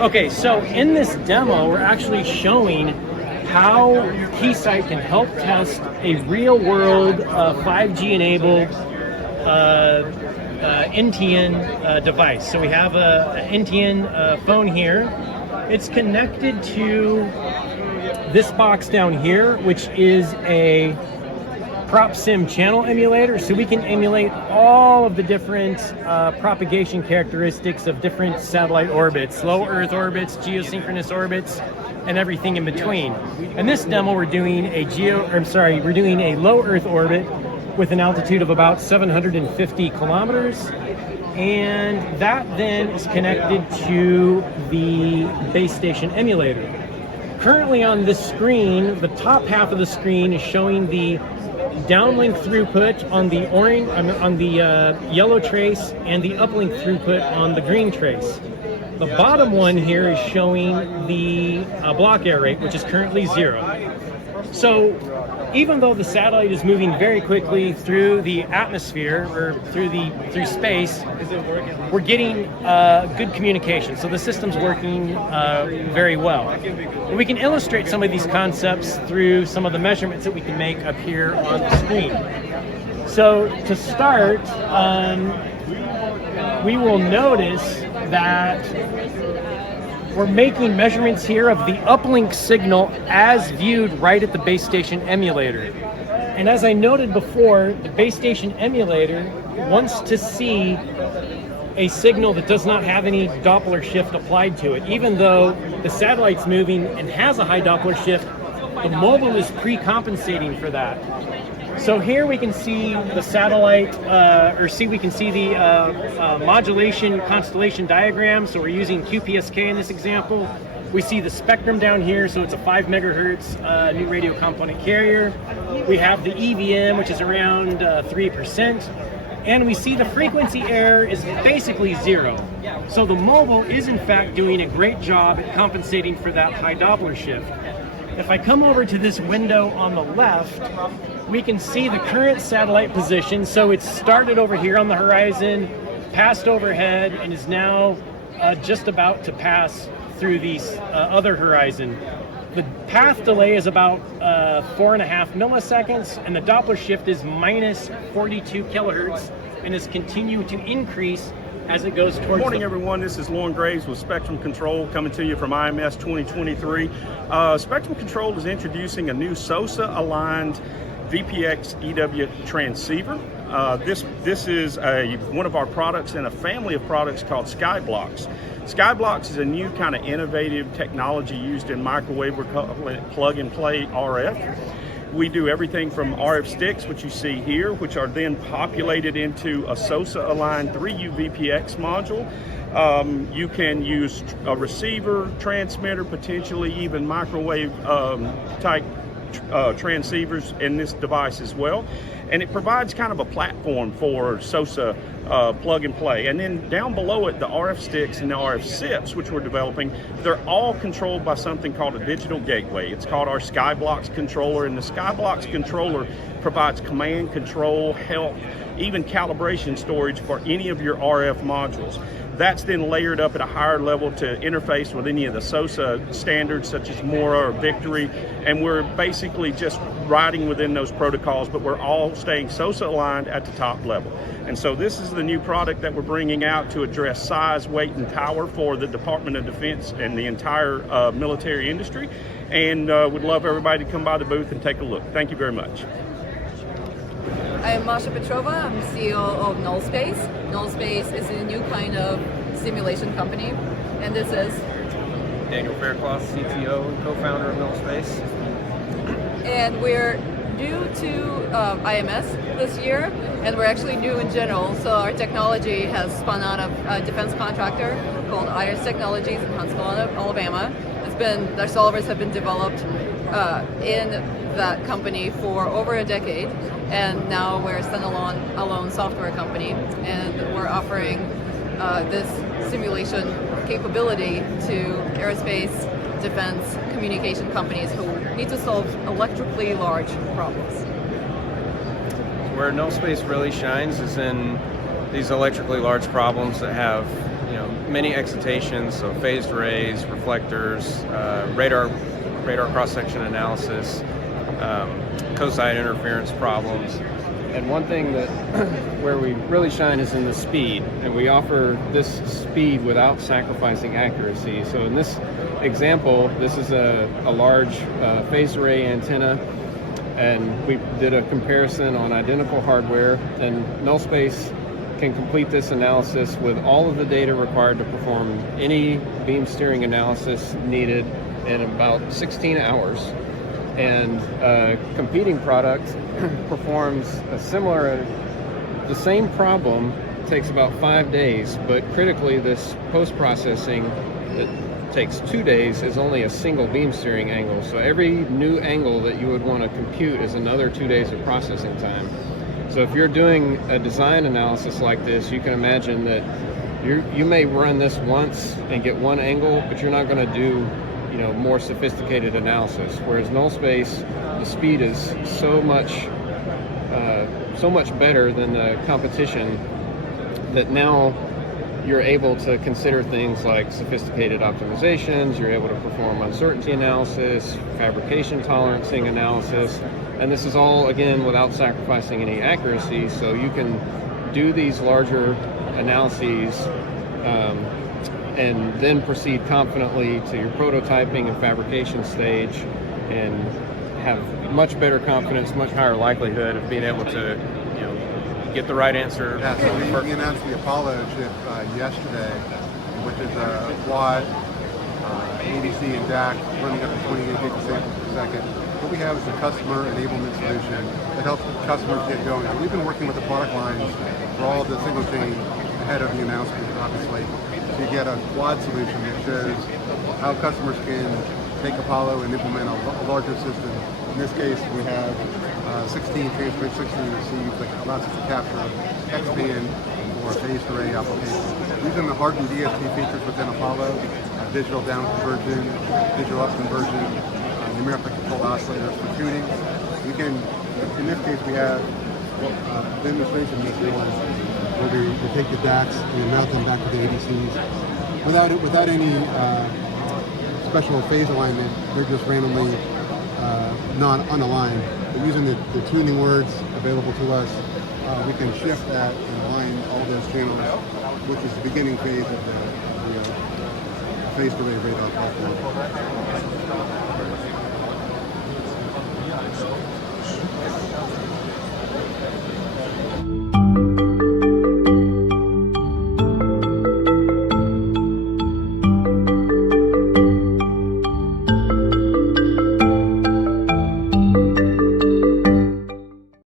Okay, so in this demo, we're actually showing how Keysight can help test a real-world 5G-enabled NTN device. So we have an NTN phone here. It's connected to this box down here, which is a PropSim channel emulator, so we can emulate all of the different propagation characteristics of different satellite orbits, low Earth orbits, geosynchronous orbits, and everything in between. In this demo, we're doing a low Earth orbit with an altitude of about 750 kilometers, and that then is connected to the base station emulator. Currently on this screen, the top half of the screen is showing the downlink throughput on the yellow trace and the uplink throughput on the green trace. The bottom one here is showing the block error rate, which is currently 0. So even though the satellite is moving very quickly through the atmosphere or through space, we're getting good communication. So the system's working very well. And we can illustrate some of these concepts through some of the measurements that we can make up here on the screen. So to start, we will notice that we're making measurements here of the uplink signal as viewed right at the base station emulator. And as I noted before, the base station emulator wants to see a signal that does not have any Doppler shift applied to it. Even though the satellite's moving and has a high Doppler shift, the mobile is pre-compensating for that. So here we can see the satellite, we can see the modulation constellation diagram. So we're using QPSK in this example. We see the spectrum down here, so it's a 5 megahertz new radio component carrier. We have the EVM, which is around 3%. And we see the frequency error is basically 0. So the mobile is in fact doing a great job at compensating for that high Doppler shift. If I come over to this window on the left, we can see the current satellite position. So it's started over here on the horizon, passed overhead, and is now just about to pass through the other horizon. The path delay is about 4.5 milliseconds, and the Doppler shift is minus 42 kilohertz, and is continuing to increase as it goes towards. Good morning, everyone. This is Lauren Graves with Spectrum Control coming to you from IMS 2023. Spectrum Control is introducing a new SOSA-aligned VPX EW transceiver. This is one of our products in a family of products called Skyblocks. Skyblocks is a new kind of innovative technology used in microwave. We're calling it plug-and-play RF. We do everything from RF sticks, which you see here, which are then populated into a SOSA-aligned 3U VPX module. You can use a receiver, transmitter, potentially even microwave type transceivers in this device as well. And it provides kind of a platform for SOSA plug and play. And then down below it, the RF sticks and the RF SIPs, which we're developing, they're all controlled by something called a digital gateway. It's called our Skyblocks controller, and the Skyblocks controller provides command, control, help, even calibration storage for any of your RF modules. That's then layered up at a higher level to interface with any of the SOSA standards such as Mora or Victory, and we're basically just riding within those protocols, but we're all staying SOSA aligned at the top level. And so this is the new product that we're bringing out to address size, weight, and power for the Department of Defense and the entire military industry, and would love everybody to come by the booth and take a look. Thank you very much. I'm Masha Petrova. I'm CEO of Nullspace. Nullspace is a new kind of simulation company, and this is Daniel Faircloth, CTO and co-founder of Nullspace. And we're new to IMS this year, and we're actually new in general. So our technology has spun out of a defense contractor called Iris Technologies in Huntsville, Alabama. Their solvers have been developed in that company for over a decade, and now we're a standalone software company, and we're offering this simulation capability to aerospace, defense, communication companies who need to solve electrically large problems. Where Nullspace really shines is in these electrically large problems that have, many excitations, so phased arrays, reflectors, radar cross-section analysis, cosine interference problems. And one thing that where we really shine is in the speed, and we offer this speed without sacrificing accuracy. So in this example, this is a large phased array antenna, and we did a comparison on identical hardware, and Nullspace can complete this analysis with all of the data required to perform any beam steering analysis needed in about 16 hours. And a competing product performs the same problem, takes about 5 days, but critically this post-processing that takes 2 days is only a single beam steering angle. So every new angle that you would want to compute is another 2 days of processing time. So if you're doing a design analysis like this, you can imagine that you may run this once and get one angle, but you're not going to do more sophisticated analysis. Whereas Nullspace, the speed is so much better than the competition that now you're able to consider things like sophisticated optimizations. You're able to perform uncertainty analysis, fabrication tolerancing analysis, and this is all again without sacrificing any accuracy. So you can do these larger analyses and then proceed confidently to your prototyping and fabrication stage and have much better confidence, much higher likelihood of being able to get the right answer. Yeah, so we announced the Apollo chip yesterday, which is a quad ADC and DAC running up to 28 gigasamples per second. What we have is a customer enablement solution that helps customers get going. And we've been working with the product lines for all of the single chain ahead of the announcement, obviously. So you get a quad solution that shows how customers can take Apollo and implement a larger system. In this case, we have 16 transmit, 16 receive, that allows us to capture X-band or phased array applications. Using the hardened DSP features within Apollo, digital down conversion, digital up conversion, numerically controlled oscillators for tuning. We can, in this case, we have demonstration where we take the DACs and mount them back to the ADCs without any special phase alignment. They're just randomly unaligned. But using the tuning words available to us, we can shift that and align all those channels, which is the beginning phase of the phased array radar platform.